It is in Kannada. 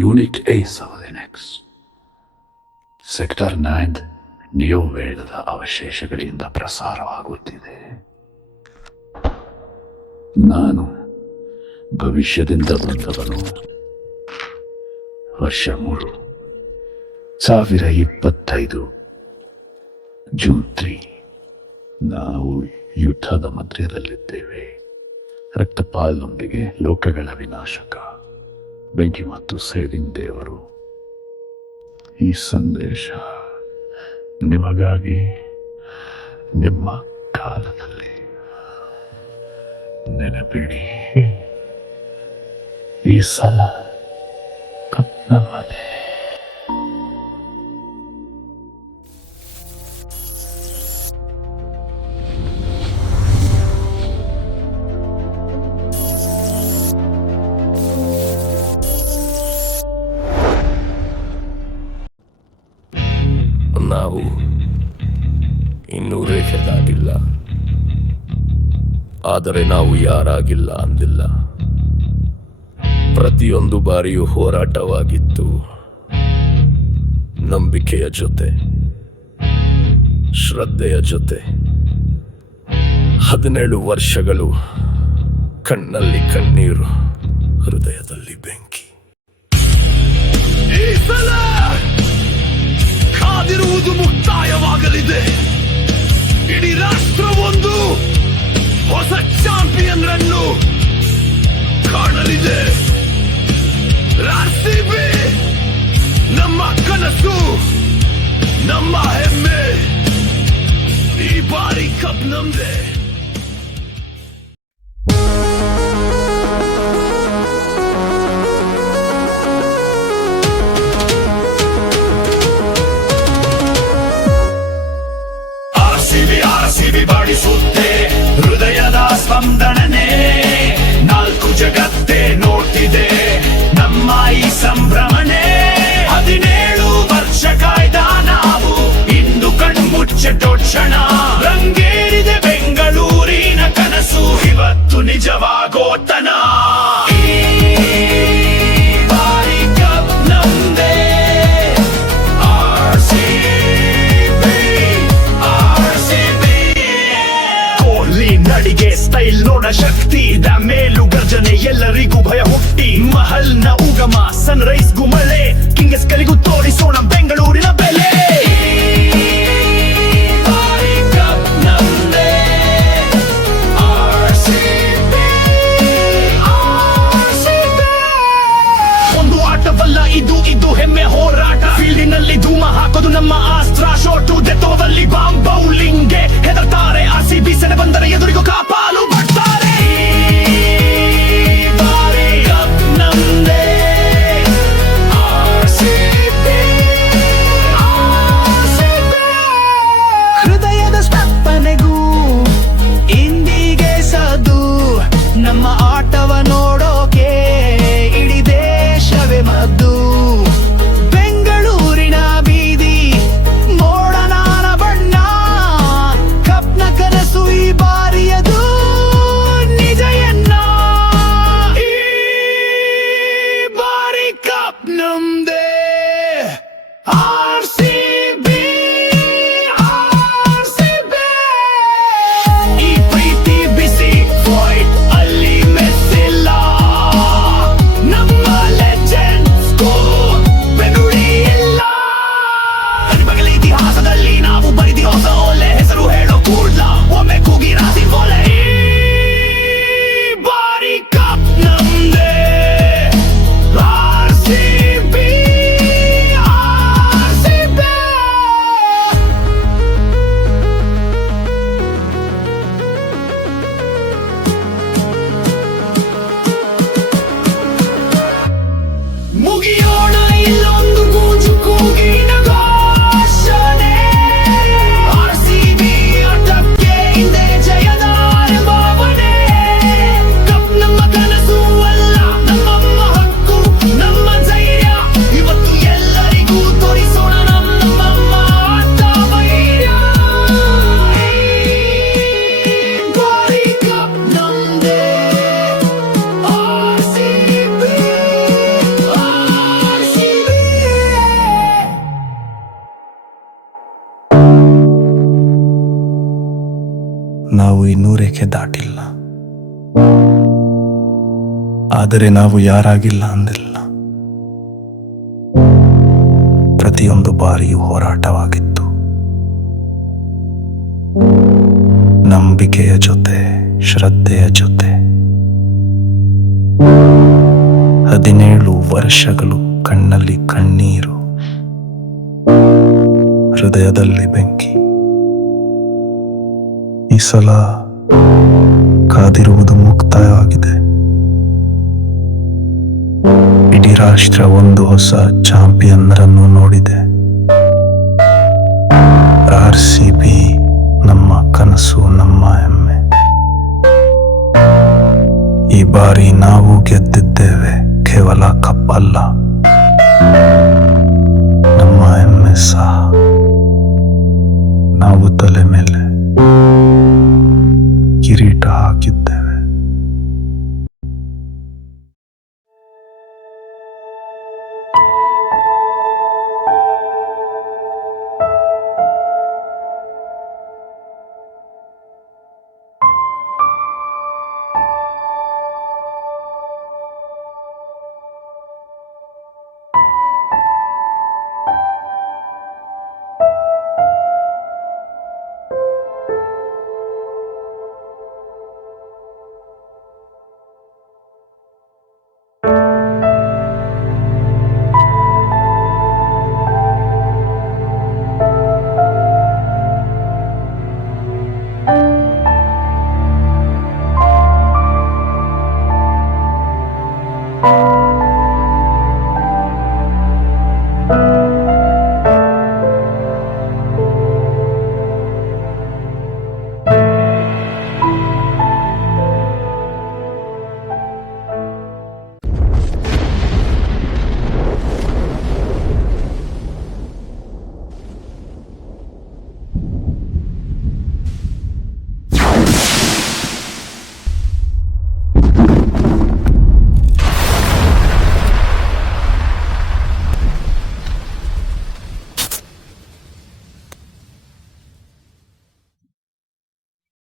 Unit as of the next. Sector 9 neo ವೇಳದ ಅವಶೇಷಗಳಿಂದ ಪ್ರಸಾರವಾಗುತ್ತಿದೆ. ನಾನು ಭವಿಷ್ಯದಿಂದ ಬಂದವನು. ವರ್ಷ 3 2025 ಜೂನ್ 3. ನಾವು ಯುದ್ಧದ ಮಧ್ಯದಲ್ಲಿದ್ದೇವೆ. ರಕ್ತಪಾಲನೊಂದಿಗೆ ಲೋಕಗಳ ವಿನಾಶಕ, ಬೆಂಕಿ ಮತ್ತು ಸೇಡಿನ ದೇವರು. ಈ ಸಂದೇಶ ನಿಮಗಾಗಿ, ನಿಮ್ಮ ಕಾಲದಲ್ಲಿ. ನೆನಪಿಡಿ, ಈ ಸಲ ನಮ್ಮದೇ. ನಾವು ಇನ್ನೂ ರೇಖೆ ದಾಟಿಲ್ಲ, ಆದರೆ ನಾವು ಯಾರಾಗಿಲ್ಲ ಅಂದಿಲ್ಲ. ಪ್ರತಿಯೊಂದು ಬಾರಿಯೂ ಹೋರಾಟವಾಗಿತ್ತು, ನಂಬಿಕೆಯ ಜೊತೆ, ಶ್ರದ್ಧೆಯ ಜೊತೆ. 17 ವರ್ಷಗಳು, ಕಣ್ಣಲ್ಲಿ ಕಣ್ಣೀರು, ಹೃದಯದಲ್ಲಿ ಬೆಂಕಿ. ಈ ಸಲ ಕಾದಿರುವುದು ಮುಕ್ತಾಯವಾಗಲಿದೆ. ಇಡೀ ರಾಷ್ಟ್ರವೊಂದು ಹೊಸ ಚಾಂಪಿಯನ್ ರನ್ನು ಕಾಣಲಿದೆ. RCB ನಮ್ಮ ಕನಸು, ನಮ್ಮ ಹೆಮ್ಮೆ. ಈ ಬಾರಿ ಕಪ್ ನಮ್ದೆ. RCB ಬಾಡಿಸುತ್ತೆ ಹೃದಯದ ಸ್ಪಂದನನೆ. 4 ಜಗತ್ತೇ ನೋಡ್ತಿದೆ ನಮ್ಮ ಈ ಸಂಭ್ರಮಣೆ. 17 ವರ್ಷ ಕಾಯ್ದ ನಾವು, ಇಂದು ಕಣ್ಮುಚ್ಚಟೋಕ್ಷಣ. ರಂಗೇರಿದೆ ಬೆಂಗಳೂರಿನ ಕನಸು, ಇವತ್ತು ನಿಜವಾಗೋತನ. ನಡಿಗೆ ಸ್ಟೈಲ್ ನೋಡ ಶಕ್ತಿ, ಮೇಲು ಗರ್ಜನೆ ಎಲ್ಲರಿಗೂ ಭಯ ಹುಟ್ಟಿ. ಮಹಲ್ನ ಉಗಮ, ಸನ್ರೈಸ್ ಗುಮಳೆ, ಕಿಂಗಸ್ ಕಲಿಗೂ ತೋರಿಸೋಣ ಬೆಂಗಳೂರಿನ ಬೆಲೆ. ಒಂದು ಆಟವಲ್ಲ ಇದು, ಇದು ಹೆಮ್ಮೆ ಹೋರಾಟ. ಫೀಲ್ಡಿನಲ್ಲಿ ಧೂಮ ಹಾಕೋದು ನಮ್ಮ ಅಸ್ತ್ರ. ಶೋಟು ಡೆತ್ತೋದಲ್ಲಿ ಬಾಂಬ್ ಬೌಲಿಂಗ್ಗೆ ಹೆದರ್ತಾರೆ. RCB ಸೆನೆ ಬಂದರೆ ಎದುರಿಗೂ ಕಾಪಾಲು ಬರ್ತಾರೆ. ನಾವು ಇನ್ನೂ ರೇಖೆ ದಾಟಿಲ್ಲ, ಆದರೆ ನಾವು ಯಾರಾಗಿಲ್ಲ ಅಂದಿಲ್ಲ. ಪ್ರತಿಯೊಂದು ಬಾರಿಯೂ ಹೋರಾಟವಾಗಿತ್ತು, ನಂಬಿಕೆಯ ಜೊತೆ, ಶ್ರದ್ಧೆಯ ಜೊತೆ. 17 ವರ್ಷಗಳು, ಕಣ್ಣಲ್ಲಿ ಕಣ್ಣೀರು, ಹೃದಯದಲ್ಲಿ ಬೆಂಕಿ. ಈ ಸಲ ಕಾದಿರುವುದು ಮುಕ್ತಾಯವಾಗಿದೆ. ಇಡೀ ರಾಷ್ಟ್ರ ಒಂದು ಹೊಸ ಚಾಂಪಿಯನ್ರನ್ನು ನೋಡಿದೆ. RCB ನಮ್ಮ ಕನಸು, ನಮ್ಮ ಹೆಮ್ಮೆ. ಈ ಬಾರಿ ನಾವು ಗೆದ್ದಿದ್ದೇವೆ, ಕೇವಲ ಕಪ್ ಅಲ್ಲ, ನಮ್ಮ ಹೆಮ್ಮೆ ಸಹ.